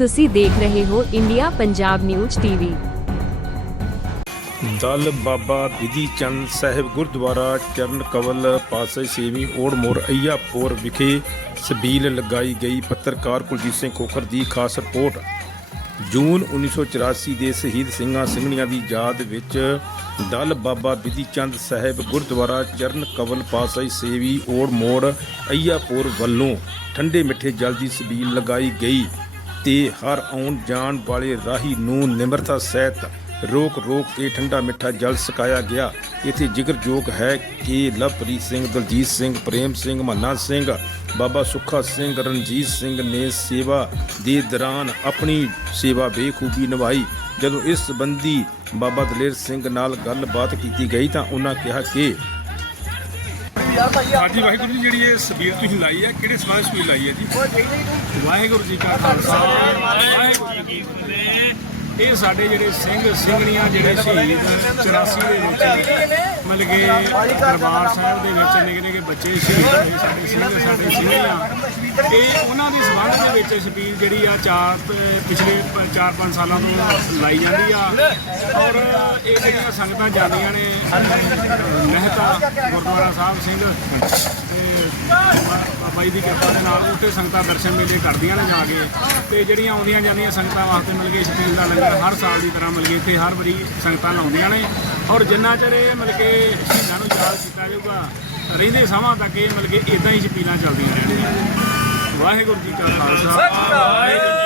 ਤੁਸੀਂ ਦੇਖ ਰਹੇ ਹੋ India Punjab news TV. Dal Baba Vidhi Chand Sahib Gurdwara ਚਰਨ ਕਵਲ ਪਾਸੇ ਸੇਵੀ ਓੜ ਓੜਮੋਰ ਅਈਆਪੁਰ ਵਿਖੇ ਸਬੀਲ ਲਗਾਈ ਗਈ ਪੱਤਰਕਾਰ ਕੁਲਜੀਤ ਸਿੰਘ ਖੋਖਰ ਦੀ ਖਾਸ ਰਿਪੋਰਟ। ਜੂਨ 1984 ਦੇ ਸ਼ਹੀਦ ਸਿੰਘਾਂ ਸਿੰਘਣੀਆਂ ਦੀ ਯਾਦ ਵਿੱਚ ਦਲ ਬਾਬਾ ਬਿਧੀ ਚੰਦ ਸਾਹਿਬ ਗੁਰਦੁਆਰਾ ਚਰਨ ਕਵਲ ਪਾਸੇ ਸੇਵੀ ਓੜ ਮੋੜ ਅਈਆਪੁਰ ਵੱਲੋਂ ਠੰਡੇ ਮਿੱਠੇ ਜਲ ਦੀ ਸਬੀਲ ਲਗਾਈ ਗਈ। ਤੇ ਹਰ ਆਉਣ ਜਾਣ ਵਾਲੇ ਰਾਹੀ ਨੂੰ ਨਿਮਰਤਾ ਸਹਿਤ ਰੋਕ ਰੋਕ ਕੇ ਠੰਡਾ ਮਿੱਠਾ ਜਲ ਸਕਾਇਆ ਗਿਆ। ਇੱਥੇ ਜ਼ਿਕਰਯੋਗ ਹੈ ਕਿ ਲਵਪ੍ਰੀਤ ਸਿੰਘ, ਦਲਜੀਤ ਸਿੰਘ, ਪ੍ਰੇਮ ਸਿੰਘ ਮੰਨਾ ਸਿੰਘ, ਬਾਬਾ ਸੁੱਖਾ ਸਿੰਘ, ਰਣਜੀਤ ਸਿੰਘ ਨੇ ਸੇਵਾ ਦੇ ਦੌਰਾਨ ਆਪਣੀ ਸੇਵਾ ਬੇਖੂਬੀ ਨਿਭਾਈ। ਜਦੋਂ ਇਸ ਸੰਬੰਧੀ ਬਾਬਾ ਦਲੇਰ ਸਿੰਘ ਨਾਲ ਗੱਲਬਾਤ ਕੀਤੀ ਗਈ ਤਾਂ ਉਹਨਾਂ ਕਿਹਾ ਕਿ ਹਾਂਜੀ ਵਾਹਿਗੁਰੂ ਜੀ ਜਿਹੜੀ ਇਹ ਸਬੀਲ ਤੁਸੀਂ ਲਾਈ ਹੈ ਕਿਹੜੇ ਸਮਾਜ ਸਬੀਲ ਲਾਈ ਹੈ ਜੀ? ਵਾਹਿਗੁਰੂ ਜੀ ਕਾ ਖਾਲਸਾ। ਵਾਹਿਗੁਰੂ ਜੀ ਕੀ ਫਤਿਹ। ਇਹ ਸਾਡੇ ਜਿਹੜੇ ਸਿੰਘ ਸਿੰਘਣੀਆਂ ਜਿਹੜੇ ਸ਼ਹੀਦ 84 ਦੇ ਵਿੱਚ ਮਤਲਬ ਕਿ ਦਰਬਾਰ ਸਾਹਿਬ ਦੇ ਵਿੱਚ ਨਿੱਕੇ ਨਿੱਕੇ ਬੱਚੇ ਸ਼ਹੀਦ ਸਾਡੇ ਸਿੰਘ ਸਾਡੇ ਸਿੰਘਣੀਆਂ ਤੇ ਉਹਨਾਂ ਦੇ ਸਬੰਧ ਦੇ ਵਿੱਚ ਸਬੀਲ ਜਿਹੜੀ ਆ ਚਾਰ ਪਿਛਲੇ 4-5 ਸਾਲਾਂ ਤੋਂ ਲਾਈ ਜਾਂਦੀ ਆ। ਔਰ ਇਹ ਜਿਹੜੀਆਂ ਸੰਗਤਾਂ ਜਾਂਦੀਆਂ ਨੇ, ਮਹਿਤਾ, ਗੁਰਦੁਆਰਾ ਸਾਹਿਬ ਸਿੰਘ ਤੇ ਬਾਬਾ ਜੀ ਦੀ ਕਿਰਪਾ ਦੇ ਨਾਲ ਉੱਥੇ ਸੰਗਤਾਂ ਦਰਸ਼ਨ ਮੇਲੇ ਕਰਦੀਆਂ ਨੇ ਜਾ ਕੇ। ਤੇ ਜਿਹੜੀਆਂ ਆਉਂਦੀਆਂ ਜਾਂਦੀਆਂ ਸੰਗਤਾਂ ਵਾਸਤੇ ਮਿਲ ਕੇ ਛਪੀਲ ਦਾ ਲੰਗਰ ਹਰ ਸਾਲ ਦੀ ਤਰ੍ਹਾਂ ਮਿਲ ਕੇ ਇੱਥੇ ਹਰ ਵਾਰੀ ਸੰਗਤਾਂ ਲਾਉਂਦੀਆਂ ਨੇ। ਔਰ ਜਿੰਨਾ ਚਿਰ ਇਹ ਮਤਲਬ ਕਿ ਸ਼ਹੀਦਾਂ ਨੂੰ ਯਾਦ ਕੀਤਾ ਜਾਊਗਾ, ਰਹਿੰਦੇ ਸਮਾਂ ਤੱਕ ਇਹ ਮਤਲਬ ਕਿ ਇਦਾਂ ਹੀ ਸ਼ਪੀਲਾਂ ਚੱਲਦੀਆਂ ਰਹਿਣਗੀਆਂ ਵਾਹਿਗੁਰੂ ਜੀ ਕਾ ਖਾਲਸਾ। ਵਾਹਿਗੁਰੂ